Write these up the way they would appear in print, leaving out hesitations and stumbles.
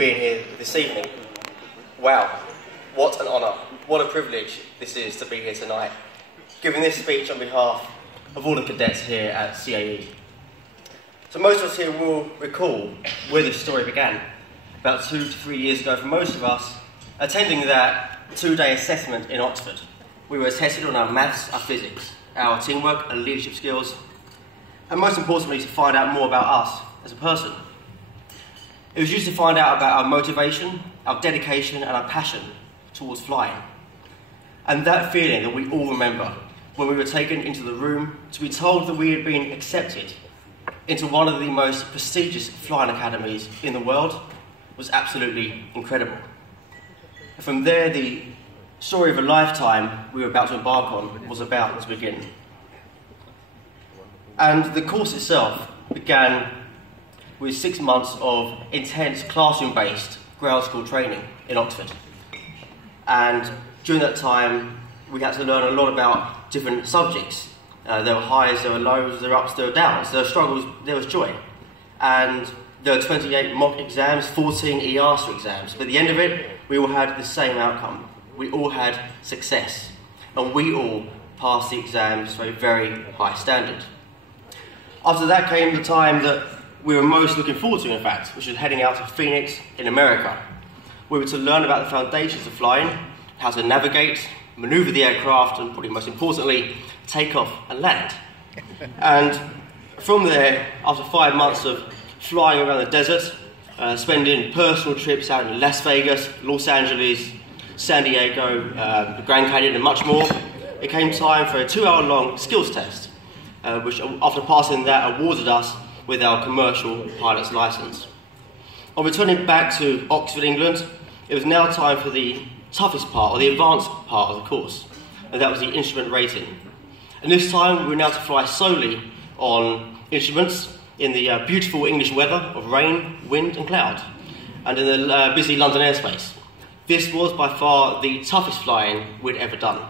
being here this evening. Wow, what an honour, what a privilege this is to be here tonight, giving this speech on behalf of all the cadets here at CAE. So most of us here will recall where this story began, about 2 to 3 years ago for most of us, attending that 2-day assessment in Oxford. We were tested on our maths, our physics, our teamwork and leadership skills, and most importantly to find out more about us as a person. It was used to find out about our motivation, our dedication and our passion towards flying. And that feeling that we all remember when we were taken into the room to be told that we had been accepted into one of the most prestigious flying academies in the world was absolutely incredible. And from there, the story of a lifetime we were about to embark on was about to begin. And the course itself began with 6 months of intense classroom-based ground school training in Oxford. And during that time, we had to learn a lot about different subjects. There were highs, there were lows, there were ups, there were downs, there were struggles, there was joy. And there were 28 mock exams, 14 EASA exams. But at the end of it, we all had the same outcome. We all had success. And we all passed the exams to a very high standard. After that came the time that we were most looking forward to, in fact, which was heading out to Phoenix in America. We were to learn about the foundations of flying, how to navigate, manoeuvre the aircraft, and probably most importantly, take off and land. And from there, after 5 months of flying around the desert, spending personal trips out in Las Vegas, Los Angeles, San Diego, the Grand Canyon and much more, it came time for a 2-hour-long skills test, which after passing that awarded us with our commercial pilot's licence. On returning back to Oxford, England, it was now time for the toughest part, or the advanced part of the course, and that was the instrument rating. And this time we were now to fly solely on instruments in the beautiful English weather of rain, wind and cloud, and in the busy London airspace. This was by far the toughest flying we'd ever done.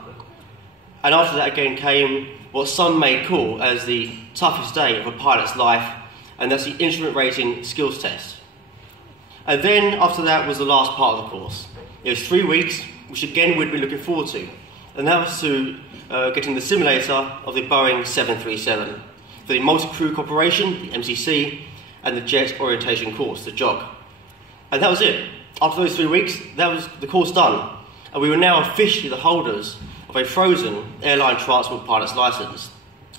And after that again came what some may call as the toughest day of a pilot's life, and that's the instrument rating skills test. And then after that was the last part of the course. It was 3 weeks, which again we'd been looking forward to, and that was to get in the simulator of the Boeing 737 for the multi-crew cooperation, the MCC, and the jet orientation course, the JOG. And that was it. After those 3 weeks, that was the course done, and we were now officially the holders of a frozen airline transport pilot's licence.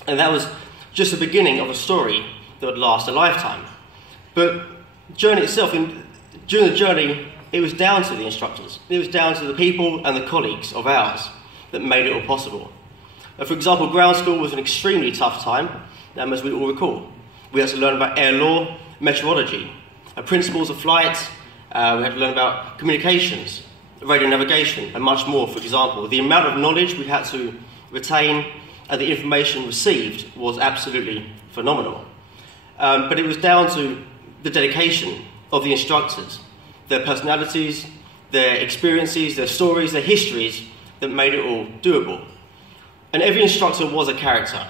And that was just the beginning of a story that would last a lifetime. But the journey itself, during the journey, it was down to the instructors. It was down to the people and the colleagues of ours that made it all possible. For example, ground school was an extremely tough time, as we all recall. We had to learn about air law, meteorology, principles of flight. We had to learn about communications, radio navigation, and much more, for example. The amount of knowledge we had to retain and the information received was absolutely phenomenal. But it was down to the dedication of the instructors, their personalities, their experiences, their stories, their histories that made it all doable. And every instructor was a character.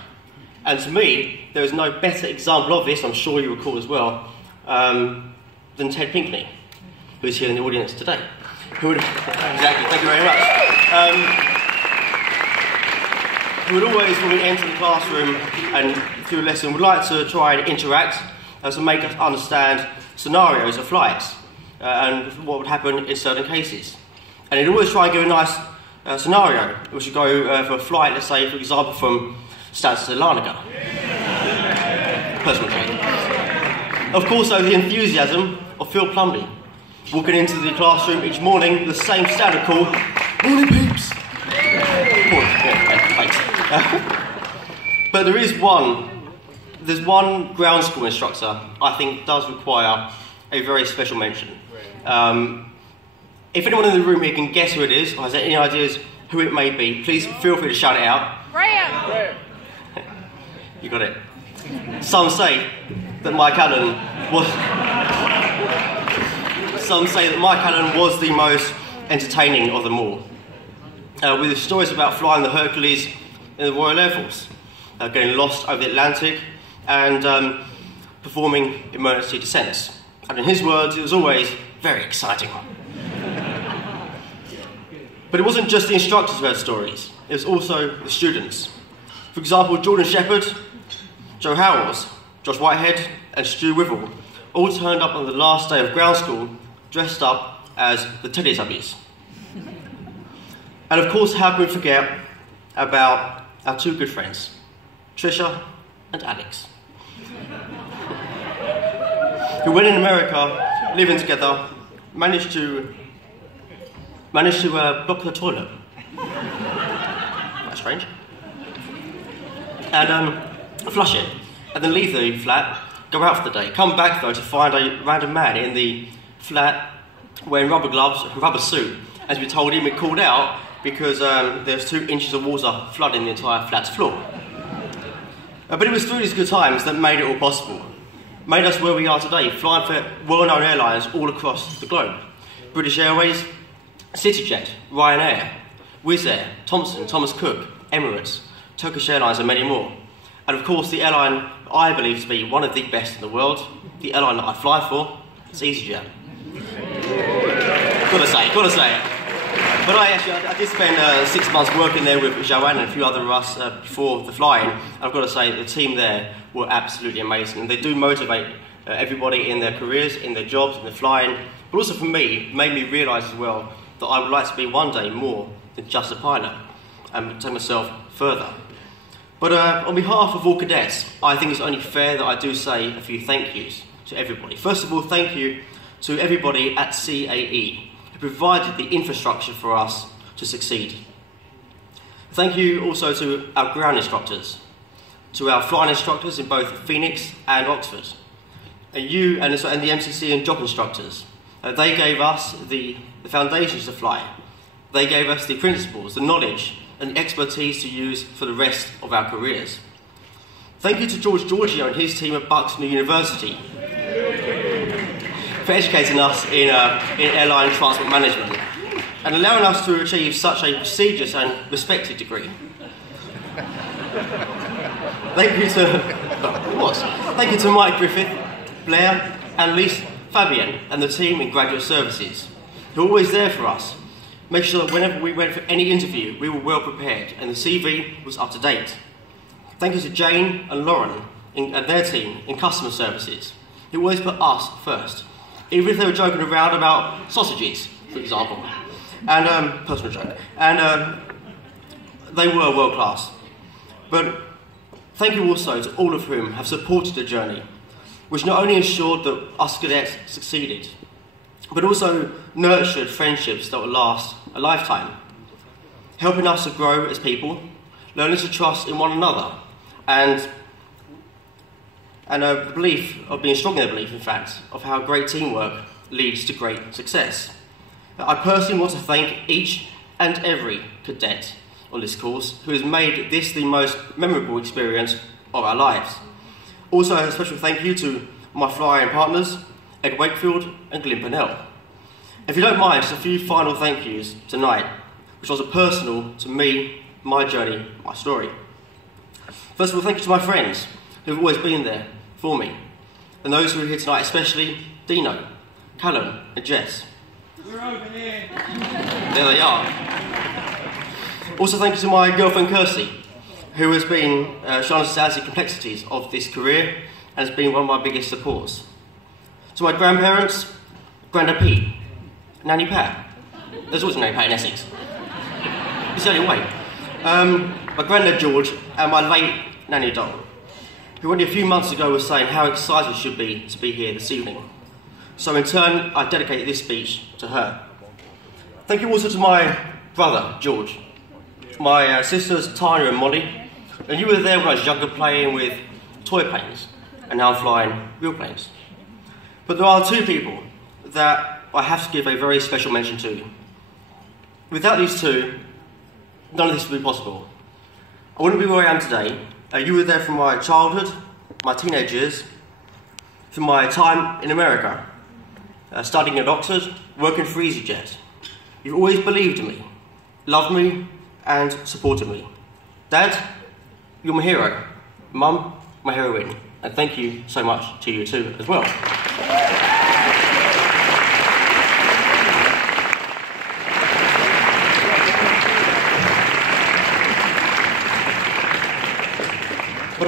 And to me, there is no better example of this, I'm sure you recall as well, than Ted Pinkney, who is here in the audience today. Exactly, thank you very much. Who would always, when we enter the classroom and through a lesson, would like to try and interact to make us understand scenarios of flights and what would happen in certain cases. And he'd always try and give a nice scenario. We should go for a flight, let's say, for example, from Stansted to Larnaca. Personal training. Of course, though, the enthusiasm of Phil Plumley, walking into the classroom each morning, the same standard call, "Morning, peeps!" But there's one ground school instructor I think does require a very special mention. If anyone in the room here can guess who it is, or has any ideas who it may be, please feel free to shout it out. Graham! You got it. Some say that Mike Allen was the most entertaining of them all, with his stories about flying the Hercules in the Royal Air Force, getting lost over the Atlantic, and performing emergency descents. And in his words, it was always Very exciting. But it wasn't just the instructors who had stories, it was also the students. For example, Jordan Shepherd, Joe Howells, Josh Whitehead and Stu Withall all turned up on the last day of ground school dressed up as the Teletubbies. And of course, how can we forget about our two good friends, Trisha and Alex, who when in America, living together, managed to block the toilet. That's strange. And flush it, and then leave the flat, go out for the day. Come back though to find a random man in the flat wearing rubber gloves, rubber suit. As we told him, it called out because there's 2 inches of water flooding the entire flat's floor. But it was through these good times that made it all possible. Made us where we are today, flying for well-known airlines all across the globe. British Airways, CityJet, Ryanair, Wizz Air, Thomson, Thomas Cook, Emirates, Turkish Airlines and many more. And of course the airline I believe to be one of the best in the world, the airline that I fly for, it's EasyJet. Gotta say it. But I did spend 6 months working there with Joanne and a few other of us before the flying. And I've got to say the team there were absolutely amazing. And they do motivate everybody in their careers, in their jobs, in their flying. But also for me, made me realise as well that I would like to be one day more than just a pilot and take myself further. But on behalf of all cadets, I think it's only fair that I do say a few thank yous to everybody. First of all, thank you to everybody at CAE who provided the infrastructure for us to succeed. Thank you also to our ground instructors, to our flying instructors in both Phoenix and Oxford, and the MCC and job instructors. They gave us the foundations to fly. They gave us the principles, the knowledge, and the expertise to use for the rest of our careers. Thank you to George Giorgio and his team at Buxton University for educating us in airline transport management and allowing us to achieve such a prestigious and respected degree. Thank you to Mike Griffith, Blair, and Lise Fabian and the team in graduate services, who are always there for us. Make sure that whenever we went for any interview, we were well prepared and the CV was up to date. Thank you to Jane and Lauren and their team in customer services, who always put us first, even if they were joking around about sausages, for example, and personal joke. And they were world class. But thank you also to all of whom have supported the journey, which not only ensured that us cadets succeeded, but also nurtured friendships that will last a lifetime, helping us to grow as people, learning to trust in one another, and a belief of being strong in the belief, in fact, of how great teamwork leads to great success. I personally want to thank each and every cadet on this course who has made this the most memorable experience of our lives. Also, a special thank you to my flying partners, Ed Wakefield and Glyn Pennell. If you don't mind, just a few final thank yous tonight, which was personal to me, my journey, my story. First of all, thank you to my friends who have always been there for me, and those who are here tonight, especially Dino, Callum and Jess. We're over here. There they are. Also thank you to my girlfriend Kirsty, who has been showing us the complexities of this career and has been one of my biggest supports. To my grandparents, Grandad Pete, Nanny Pat. There's always a Nanny Pat in Essex. It's the only way. My Grandad George and my late Nanny Doll, who only a few months ago was saying how excited she should be to be here this evening. So in turn, I dedicated this speech to her. Thank you also to my brother, George, my sisters, Tanya and Molly, and you were there when I was younger playing with toy planes, and now flying real planes. But there are two people that I have to give a very special mention to. Without these two, none of this would be possible. I wouldn't be where I am today. You were there from my childhood, my teenage years, from my time in America, studying at Oxford, working for EasyJet. You've always believed in me, loved me, and supported me. Dad, you're my hero. Mum, my heroine. And thank you so much to you too as well.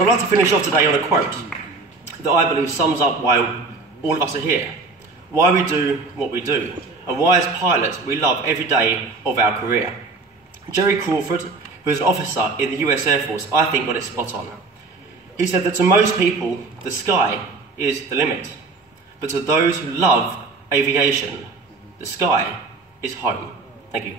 I'd like to finish off today on a quote that I believe sums up why all of us are here, why we do what we do, and why as pilots we love every day of our career. Jerry Crawford, who is an officer in the US Air Force, I think got it spot on. He said that to most people, the sky is the limit, but to those who love aviation, the sky is home. Thank you.